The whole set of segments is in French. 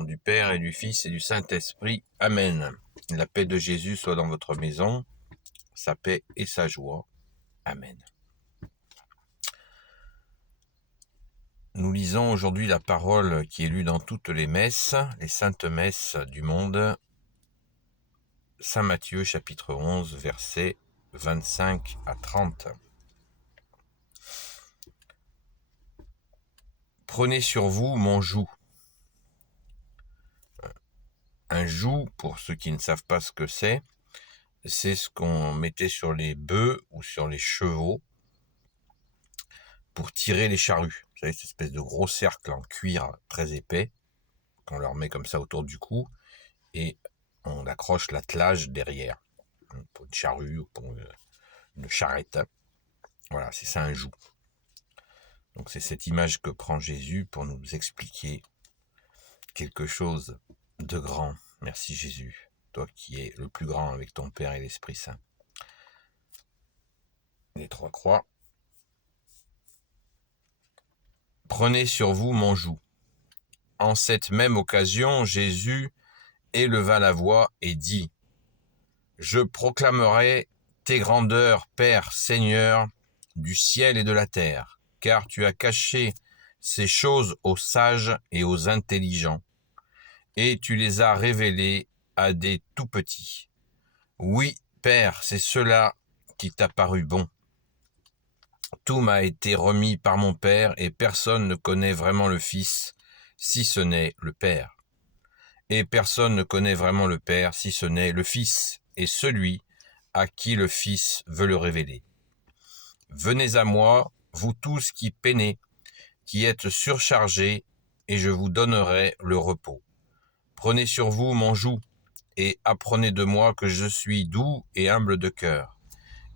nom du Père et du Fils et du Saint-Esprit. Amen. La paix de Jésus soit dans votre maison, sa paix et sa joie. Amen. Nous lisons aujourd'hui la parole qui est lue dans toutes les messes, les saintes messes du monde. Saint Matthieu chapitre 11, versets 25 à 30. Prenez sur vous mon joug. Un joug, pour ceux qui ne savent pas ce que c'est ce qu'on mettait sur les bœufs ou sur les chevaux pour tirer les charrues. Vous savez, cette espèce de gros cercle en cuir très épais qu'on leur met comme ça autour du cou et on accroche l'attelage derrière pour une charrue ou pour une charrette. Voilà, c'est ça un joug. Donc c'est cette image que prend Jésus pour nous expliquer quelque chose de grand. Merci Jésus, toi qui es le plus grand avec ton Père et l'Esprit Saint. Les trois croix. Prenez sur vous mon joug. En cette même occasion, Jésus éleva la voix et dit : Je proclamerai tes grandeurs, Père, Seigneur, du ciel et de la terre, car tu as caché ces choses aux sages et aux intelligents, et tu les as révélées à des tout-petits. Oui, Père, c'est cela qui t'a paru bon. Tout m'a été remis par mon Père, et personne ne connaît vraiment le Fils, si ce n'est le Père. Et personne ne connaît vraiment le Père, si ce n'est le Fils, et celui à qui le Fils veut le révéler. Venez à moi, vous tous qui peinez, qui êtes surchargés, et je vous donnerai le repos. Prenez sur vous mon joug, et apprenez de moi que je suis doux et humble de cœur,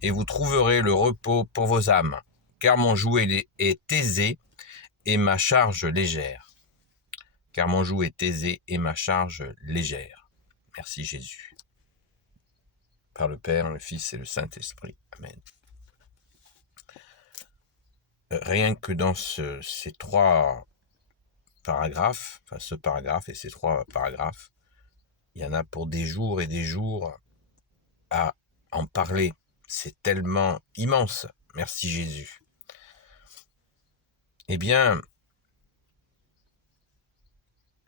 et vous trouverez le repos pour vos âmes, car mon joug est aisé et ma charge légère. Car mon joug est aisé et ma charge légère. Merci Jésus. Par le Père, le Fils et le Saint-Esprit. Amen. Rien que dans ces trois paragraphes, enfin ce paragraphe et ces trois paragraphes, il y en a pour des jours et des jours à en parler. C'est tellement immense. Merci Jésus. Eh bien,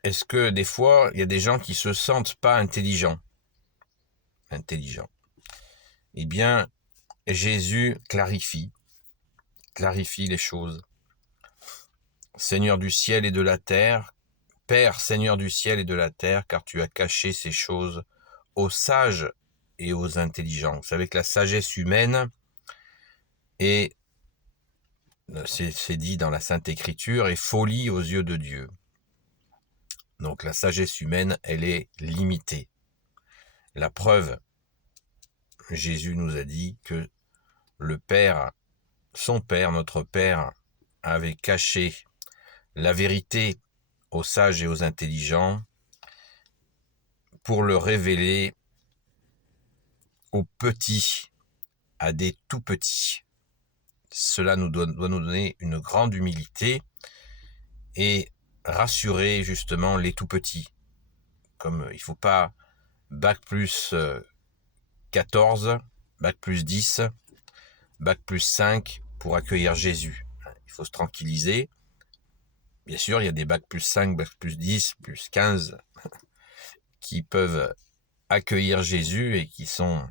est-ce que des fois, il y a des gens qui se sentent pas intelligents? Eh bien, Jésus clarifie les choses. Seigneur du ciel et de la terre, Père, Seigneur du ciel et de la terre, car tu as caché ces choses aux sages et aux intelligents. Vous savez que la sagesse humaine est, c'est dit dans la Sainte Écriture, est folie aux yeux de Dieu. Donc la sagesse humaine, elle est limitée. La preuve, Jésus nous a dit que le Père, son Père, notre Père, avait caché la vérité aux sages et aux intelligents pour le révéler aux petits, à des tout petits. Cela doit nous donner une grande humilité et rassurer justement les tout petits. Comme il ne faut pas bac plus 14, bac plus 10, bac plus 5 pour accueillir Jésus. Il faut se tranquilliser. Bien sûr, il y a des bac plus 5, bac plus 10, plus 15 qui peuvent accueillir Jésus et qui sont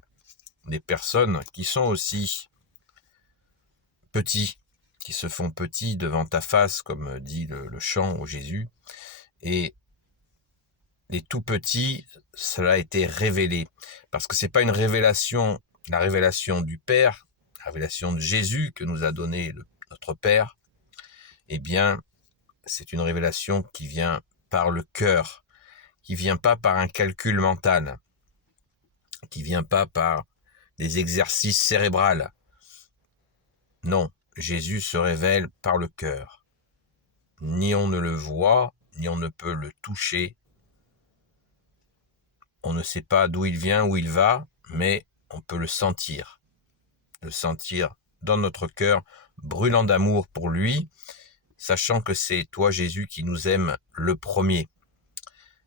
des personnes qui sont aussi petits, qui se font petits devant ta face, comme dit le chant au Jésus. Et les tout petits, cela a été révélé. Parce que c'est pas une révélation, la révélation du Père, la révélation de Jésus que nous a donné notre Père. Eh bien, c'est une révélation qui vient par le cœur, qui vient pas par un calcul mental, qui vient pas par des exercices cérébraux. Non, Jésus se révèle par le cœur. Ni on ne le voit, ni on ne peut le toucher. On ne sait pas d'où il vient, où il va, mais on peut le sentir dans notre cœur, brûlant d'amour pour lui, sachant que c'est toi, Jésus, qui nous aime le premier.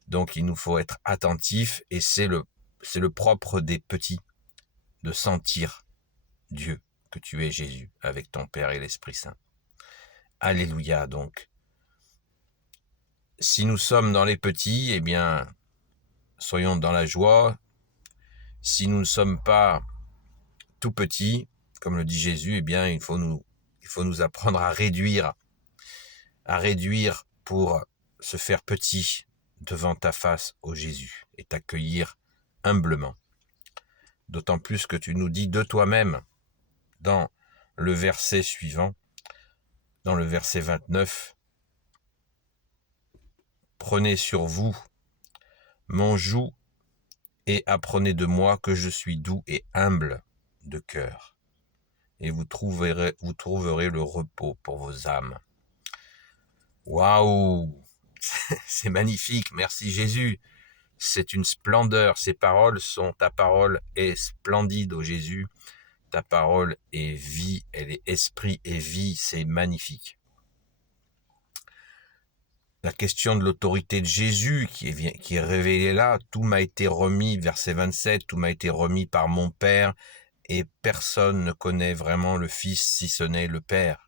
Donc il nous faut être attentifs et c'est le propre des petits de sentir Dieu, que tu es Jésus, avec ton Père et l'Esprit Saint. Alléluia donc. Si nous sommes dans les petits, eh bien, soyons dans la joie. Si nous ne sommes pas tout petits, comme le dit Jésus, eh bien, il faut nous apprendre à réduire pour se faire petit devant ta face, ô Jésus, et t'accueillir humblement. D'autant plus que tu nous dis de toi-même, dans le verset suivant, dans le verset 29, « Prenez sur vous mon joug et apprenez de moi que je suis doux et humble de cœur, et vous trouverez le repos pour vos âmes. » Waouh! C'est magnifique, merci Jésus. C'est une splendeur, ta parole est splendide, ô Jésus. Ta parole est vie, elle est esprit et vie, c'est magnifique. La question de l'autorité de Jésus qui est révélée là, tout m'a été remis, verset 27, tout m'a été remis par mon Père, et personne ne connaît vraiment le Fils si ce n'est le Père.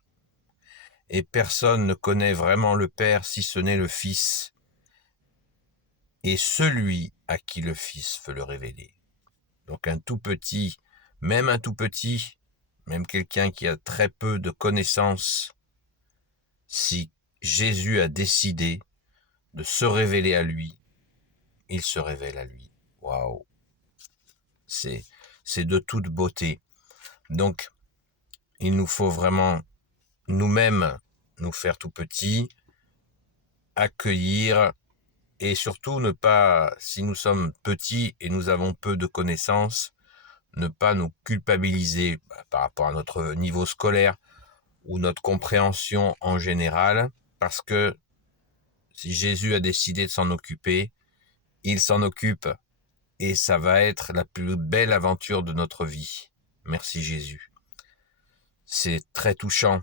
Et personne ne connaît vraiment le Père si ce n'est le Fils, et celui à qui le Fils veut le révéler. Donc un tout petit, même quelqu'un qui a très peu de connaissances, si Jésus a décidé de se révéler à lui, il se révèle à lui. Waouh! C'est de toute beauté. Donc, il nous faut vraiment nous-mêmes nous faire tout petits, accueillir, et surtout ne pas, si nous sommes petits et nous avons peu de connaissances, ne pas nous culpabiliser par rapport à notre niveau scolaire ou notre compréhension en général, parce que si Jésus a décidé de s'en occuper, il s'en occupe, et ça va être la plus belle aventure de notre vie. Merci Jésus. C'est très touchant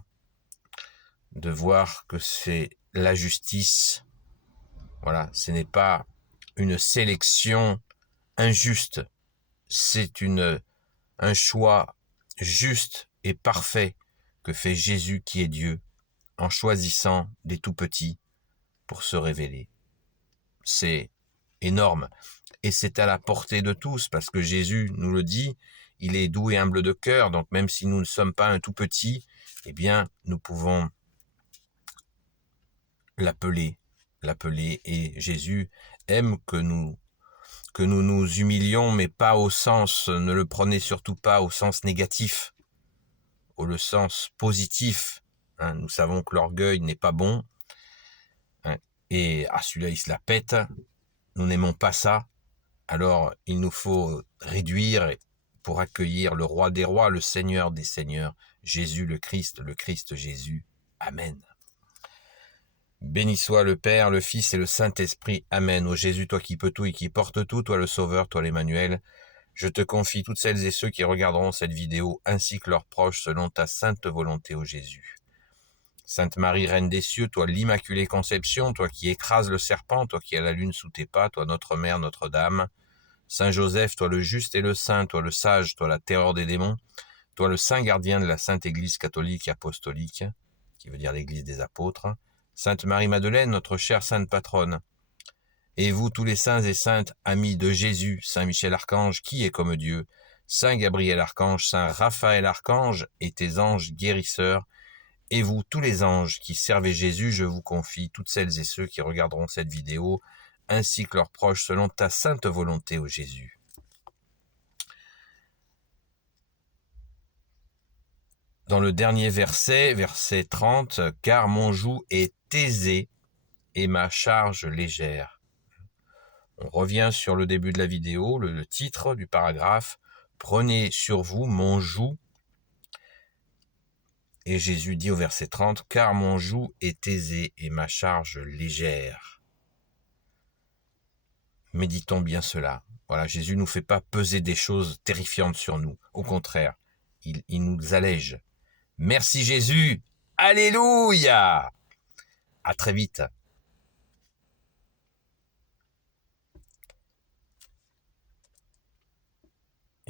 de voir que c'est la justice. Voilà, ce n'est pas une sélection injuste, c'est un choix juste et parfait que fait Jésus qui est Dieu, en choisissant des tout petits pour se révéler. C'est énorme. Et c'est à la portée de tous, parce que Jésus nous le dit, il est doux et humble de cœur, donc même si nous ne sommes pas un tout petit, eh bien, nous pouvons l'appeler, et Jésus aime que nous nous humilions, mais pas au sens, ne le prenez surtout pas au sens négatif, au sens positif. Hein, nous savons que l'orgueil n'est pas bon, hein, et celui-là il se la pète, nous n'aimons pas ça. Alors, il nous faut réduire pour accueillir le roi des rois, le Seigneur des seigneurs, Jésus le Christ Jésus. Amen. Béni soit le Père, le Fils et le Saint-Esprit. Amen. Ô Jésus, toi qui peux tout et qui portes tout, toi le Sauveur, toi l'Emmanuel, je te confie toutes celles et ceux qui regarderont cette vidéo, ainsi que leurs proches, selon ta sainte volonté, ô Jésus. Sainte Marie, Reine des cieux, toi l'Immaculée Conception, toi qui écrases le serpent, toi qui as la lune sous tes pas, toi notre Mère, Notre-Dame. Saint Joseph, toi le juste et le saint, toi le sage, toi la terreur des démons, toi le saint gardien de la Sainte Église catholique et apostolique, qui veut dire l'Église des apôtres. Sainte Marie-Madeleine, notre chère sainte patronne. Et vous tous les saints et saintes, amis de Jésus, Saint Michel Archange, qui est comme Dieu, Saint Gabriel Archange, Saint Raphaël Archange, et tes anges guérisseurs, et vous tous les anges qui servez Jésus, je vous confie toutes celles et ceux qui regarderont cette vidéo, ainsi que leurs proches, selon ta sainte volonté, ô Jésus. Dans le dernier verset, verset 30, « Car mon joug est aisé et ma charge légère. » On revient sur le début de la vidéo, le titre du paragraphe, « Prenez sur vous mon joug ». Et Jésus dit au verset 30, « Car mon joug est aisé et ma charge légère. » Méditons bien cela. Voilà, Jésus ne nous fait pas peser des choses terrifiantes sur nous. Au contraire, il nous allège. Merci Jésus. Alléluia. À très vite.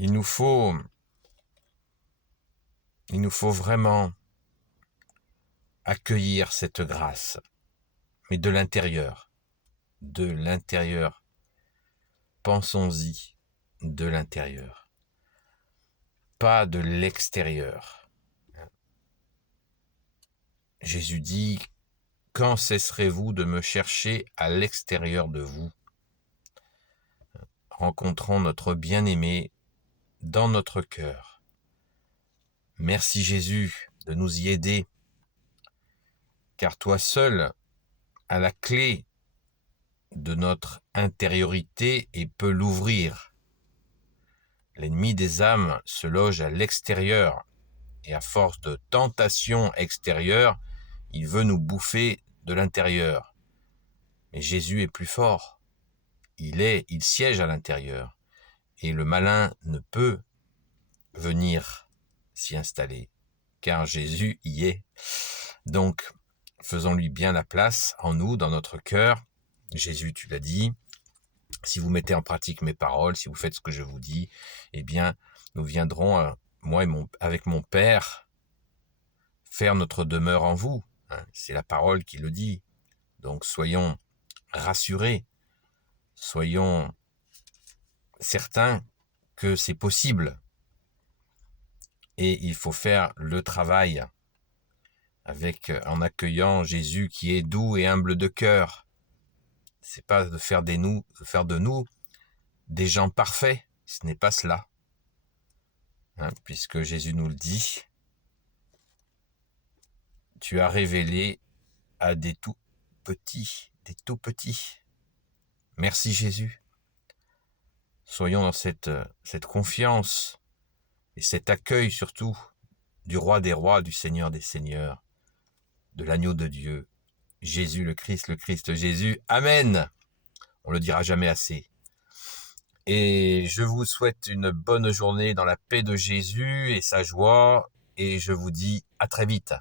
Il nous faut vraiment accueillir cette grâce, mais de l'intérieur. De l'intérieur. Pensons-y, de l'intérieur. Pas de l'extérieur. Jésus dit, « Quand cesserez-vous de me chercher à l'extérieur de vous ?» Rencontrons notre bien-aimé dans notre cœur. Merci Jésus de nous y aider, car toi seul as la clé de notre intériorité et peut l'ouvrir. L'ennemi des âmes se loge à l'extérieur et à force de tentation extérieure, il veut nous bouffer de l'intérieur. Mais Jésus est plus fort. Il siège à l'intérieur et le malin ne peut venir s'y installer car Jésus y est. Donc, faisons-lui bien la place en nous, dans notre cœur. Jésus, tu l'as dit, si vous mettez en pratique mes paroles, si vous faites ce que je vous dis, eh bien, nous viendrons, moi et avec mon Père, faire notre demeure en vous. C'est la parole qui le dit. Donc, soyons rassurés, soyons certains que c'est possible. Et il faut faire le travail en accueillant Jésus qui est doux et humble de cœur. C'est pas de faire de nous des gens parfaits, ce n'est pas cela. Puisque Jésus nous le dit, tu as révélé à des tout petits. Merci Jésus. Soyons dans cette confiance et cet accueil surtout du roi des rois, du Seigneur des seigneurs, de l'agneau de Dieu, Jésus le Christ Jésus. Amen. On le dira jamais assez. Et je vous souhaite une bonne journée dans la paix de Jésus et sa joie. Et je vous dis à très vite.